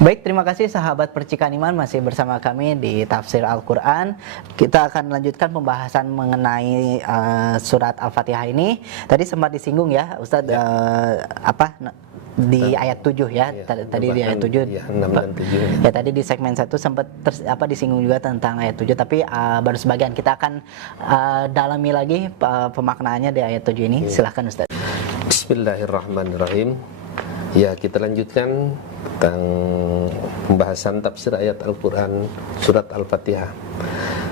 Baik, terima kasih sahabat Percikan Iman masih bersama kami di Tafsir Al-Quran. Kita akan lanjutkan pembahasan mengenai surat Al-Fatihah ini. Tadi sempat disinggung ya Ustadz, di ayat 7 ya, tadi di ayat 7 ya, 6 dan 7 ya, tadi di segmen 1 sempat disinggung juga tentang ayat 7, tapi baru sebagian. Kita akan dalami lagi pemaknaannya di ayat 7 ini. Silahkan Ustadz. Bismillahirrahmanirrahim. Ya, kita lanjutkan tentang pembahasan tafsir ayat Al-Quran surat Al-Fatihah.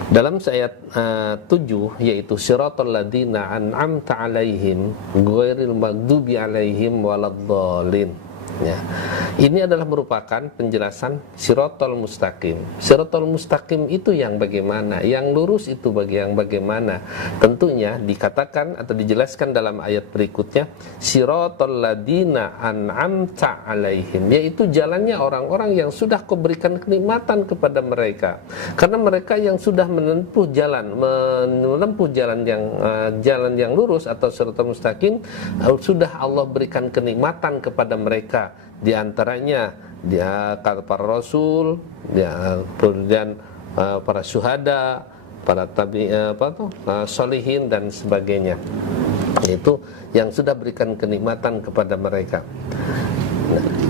Dalam ayat 7, yaitu siratal ladzina an'amta alaihim ghairil maghdubi alaihim waladdallin. Ya. Ini adalah merupakan penjelasan siratal mustaqim. Siratal mustaqim itu yang bagaimana? Yang lurus itu yang bagaimana? Tentunya dikatakan atau dijelaskan dalam ayat berikutnya, siratal ladzina an'amta alaihim, yaitu jalannya orang-orang yang sudah Kau berikan kenikmatan kepada mereka. Karena mereka yang sudah menempuh jalan yang lurus atau siratal mustaqim, sudah Allah berikan kenikmatan kepada mereka. Di antaranya kata para rasul, kemudian para syuhada, para solihin dan sebagainya. Itu yang sudah berikan kenikmatan kepada mereka.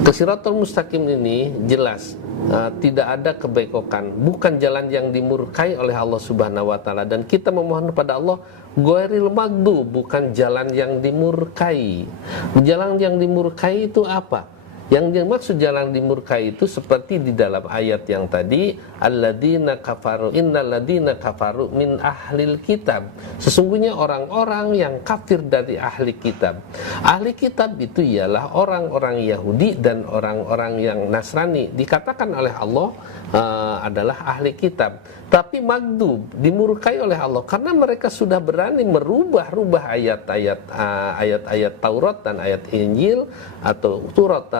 Nah, siratal mustaqim ini jelas tidak ada kebekokan, bukan jalan yang dimurkai oleh Allah Subhanahu wa taala, dan kita memohon kepada Allah ghairil maghdub, bukan jalan yang dimurkai. Jalan yang dimurkai itu apa? Yang dimaksud jalan dimurkai itu seperti di dalam ayat yang tadi, alladzina kafaru innal ladzina kafaru min ahlil kitab. Sesungguhnya orang-orang yang kafir dari ahli kitab. Ahli kitab itu ialah orang-orang Yahudi dan orang-orang yang Nasrani. Dikatakan oleh Allah adalah ahli kitab. Tapi maghdub, dimurkai oleh Allah karena mereka sudah berani merubah-rubah ayat-ayat Taurat dan ayat Injil, atau Taurat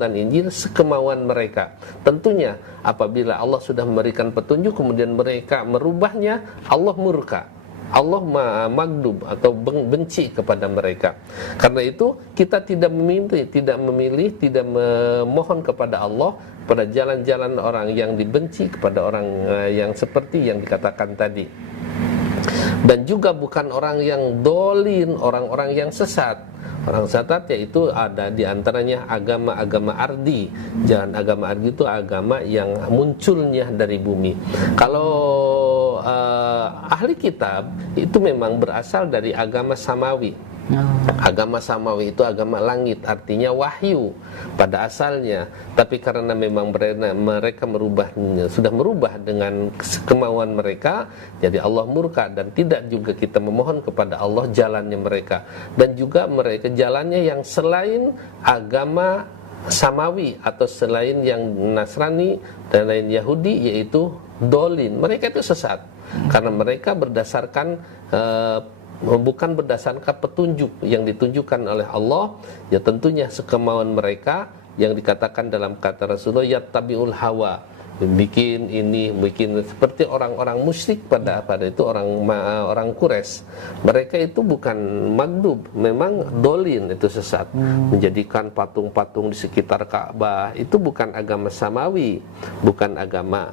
dan Injil sekemauan mereka. Tentunya apabila Allah sudah memberikan petunjuk kemudian mereka merubahnya, Allah murka, Allah maghdub atau benci kepada mereka. Karena itu kita tidak memilih, tidak memohon kepada Allah pada jalan-jalan orang yang dibenci, kepada orang yang seperti yang dikatakan tadi. Dan juga bukan orang yang dolin, orang-orang yang sesat. Orang sesat yaitu ada di antaranya agama-agama ardi. Jalan agama ardi itu agama yang munculnya dari bumi. Kalau ahli kitab itu memang berasal dari agama samawi. Agama samawi itu agama langit, artinya wahyu pada asalnya. Tapi karena memang mereka sudah merubah dengan kemauan mereka, jadi Allah murka, dan tidak juga kita memohon kepada Allah jalannya mereka. Dan juga mereka jalannya yang selain agama samawi atau selain yang Nasrani dan lain Yahudi, yaitu dolin. Mereka itu sesat karena mereka berdasarkan bukan berdasarkan petunjuk yang ditunjukkan oleh Allah, ya tentunya sekemauan mereka, yang dikatakan dalam kata Rasulullah yattabi'ul hawa, bikin seperti orang-orang musyrik pada itu orang Quraisy. Mereka itu bukan maghdub, memang dolin, itu sesat. Menjadikan patung-patung di sekitar Ka'bah itu bukan agama samawi, bukan agama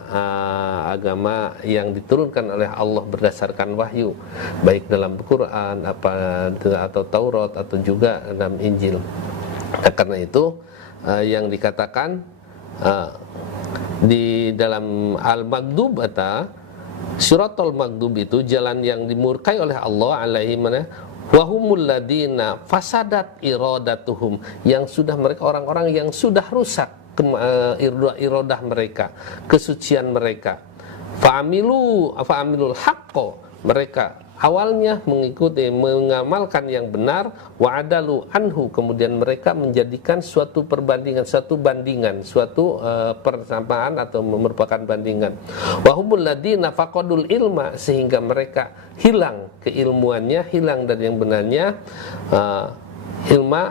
yang diturunkan oleh Allah berdasarkan wahyu, baik dalam Quran atau Taurat atau juga dalam Injil. Nah, karena itu yang dikatakan di dalam al-maghdub atau siratal maghdub itu jalan yang dimurkai oleh Allah alaihim wa humul ladina fasadat iradatuhum, yang sudah mereka orang-orang yang sudah rusak iradah mereka, kesucian mereka. Fa'amilul haqqo, mereka awalnya mengamalkan yang benar, wa'adalu anhu, kemudian mereka menjadikan suatu perbandingan, suatu persamaan atau merupakan bandingan. Wahumul ladina faqadul ilma, sehingga mereka hilang keilmuannya, hilang dari yang benarnya. Ilma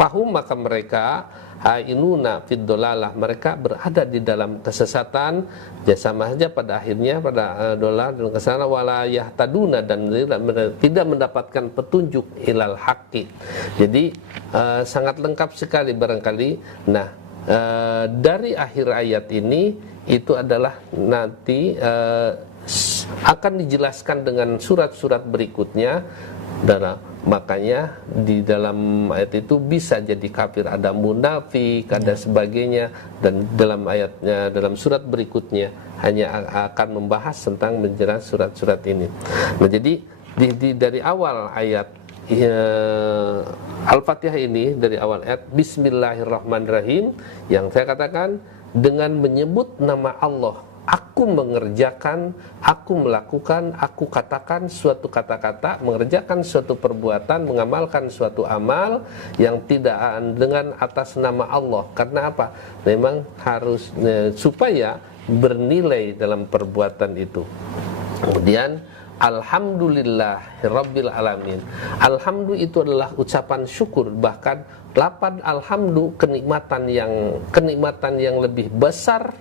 fahum, maka mereka hainuna fid dolalah, mereka berada di dalam kesesatan, sama saja pada akhirnya pada dolar dan kesana, wala yahtaduna, dan tidak mendapatkan petunjuk ilal haqqi. Jadi sangat lengkap sekali barangkali. Nah, dari akhir ayat ini itu adalah nanti akan dijelaskan dengan surat-surat berikutnya. Dan makanya di dalam ayat itu bisa jadi kafir, ada munafik, ada sebagainya, dan dalam ayatnya, dalam surat berikutnya hanya akan membahas tentang menjelaskan surat-surat ini. Nah, jadi dari awal ayat Al-Fatihah ini, dari awal ayat Bismillahirrahmanirrahim, yang saya katakan dengan menyebut nama Allah, aku mengerjakan, aku melakukan, aku katakan suatu kata-kata, mengerjakan suatu perbuatan, mengamalkan suatu amal yang tidak dengan atas nama Allah. Karena apa? Memang harus supaya bernilai dalam perbuatan itu. Kemudian Alhamdulillahirabbil alamin. Alhamdulillah itu adalah ucapan syukur, bahkan lapan alhamdu kenikmatan yang lebih besar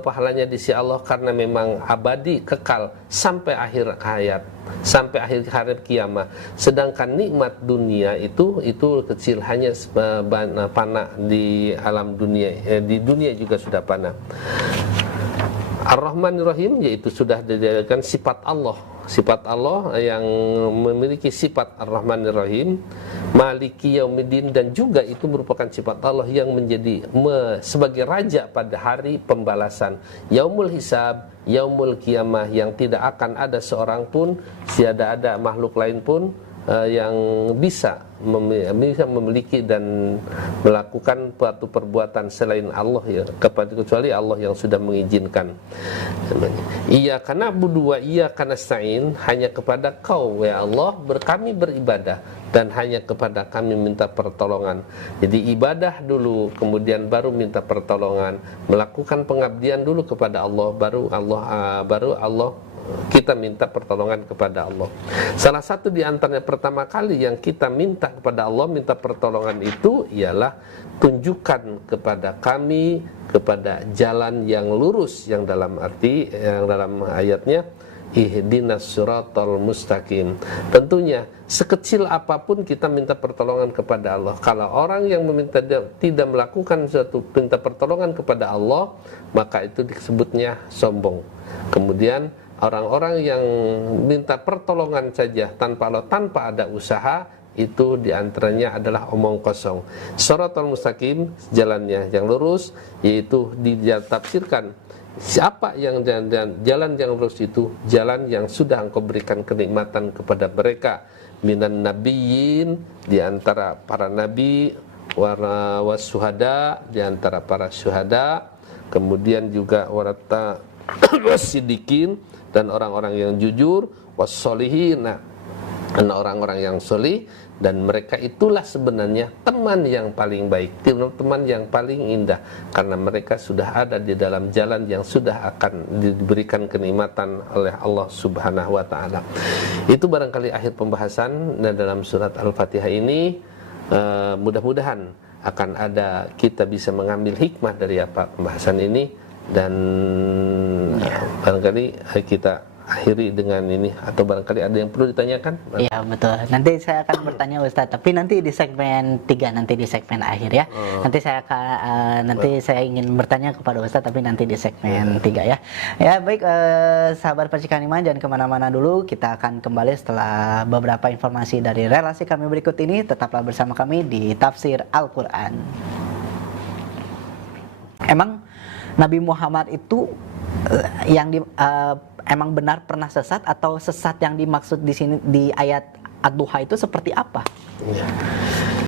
pahalanya di sisi Allah, karena memang abadi, kekal sampai akhir hayat, sampai akhir hari kiamat. Sedangkan nikmat dunia itu kecil, hanya panah di alam dunia, di dunia juga sudah panah. Ar-Rahmanir-Rahim, yaitu sudah dijadikan sifat Allah yang memiliki sifat Ar-Rahmanir-Rahim. Maliki Yaumiddin, dan juga itu merupakan sifat Allah yang menjadi sebagai raja pada hari pembalasan, Yaumul Hisab, Yaumul Qiyamah, yang tidak akan ada seorang pun, tiada ada makhluk lain pun yang bisa memiliki dan melakukan suatu perbuatan selain Allah, ya, kecuali Allah yang sudah mengizinkan. Iyyaka na'budu wa iyyaka nasta'in, hanya kepada Kau ya Allah kami beribadah, dan hanya kepada kami minta pertolongan. Jadi ibadah dulu, kemudian baru minta pertolongan, melakukan pengabdian dulu kepada Allah, baru Allah kita minta pertolongan kepada Allah. Salah satu di antaranya pertama kali yang kita minta kepada Allah, minta pertolongan itu ialah tunjukkan kepada kami kepada jalan yang lurus, yang dalam arti yang dalam ayatnya ihdinas siratal mustaqim. Tentunya sekecil apapun kita minta pertolongan kepada Allah, kalau orang yang meminta tidak melakukan suatu minta pertolongan kepada Allah, maka itu disebutnya sombong. Kemudian orang-orang yang minta pertolongan saja tanpa Allah, tanpa ada usaha, itu diantaranya adalah omong kosong. Shiratal mustaqim, jalannya yang lurus, yaitu ditafsirkan siapa yang jalan yang lurus itu, jalan yang sudah Engkau berikan kenikmatan kepada mereka, minan nabiyyin, di antara para nabi, wasuhada, di antara para syuhada, kemudian juga warata wasidikin, dan orang-orang yang jujur, wassolihin, dan orang-orang yang solih. Dan mereka itulah sebenarnya teman yang paling baik, teman yang paling indah, karena mereka sudah ada di dalam jalan yang sudah akan diberikan kenikmatan oleh Allah Subhanahu wa ta'ala. Itu barangkali akhir pembahasan dalam surat Al-Fatihah ini. Mudah-mudahan akan ada, kita bisa mengambil hikmah dari apa pembahasan ini. Dan barangkali kita akhiri dengan ini, atau barangkali ada yang perlu ditanyakan? Iya betul, nanti saya akan bertanya Ustadz, tapi nanti di segmen 3, nanti di segmen akhir ya. Nanti saya akan, saya ingin bertanya kepada Ustadz, tapi nanti di segmen 3 ya. Ya baik, sahabat Percikan Iman, jangan kemana-mana dulu, kita akan kembali setelah beberapa informasi dari relasi kami berikut ini. Tetaplah bersama kami di Tafsir Al-Quran. Emang Nabi Muhammad itu emang benar pernah sesat, atau sesat yang dimaksud di sini di ayat Ad-Duha itu seperti apa? Ya.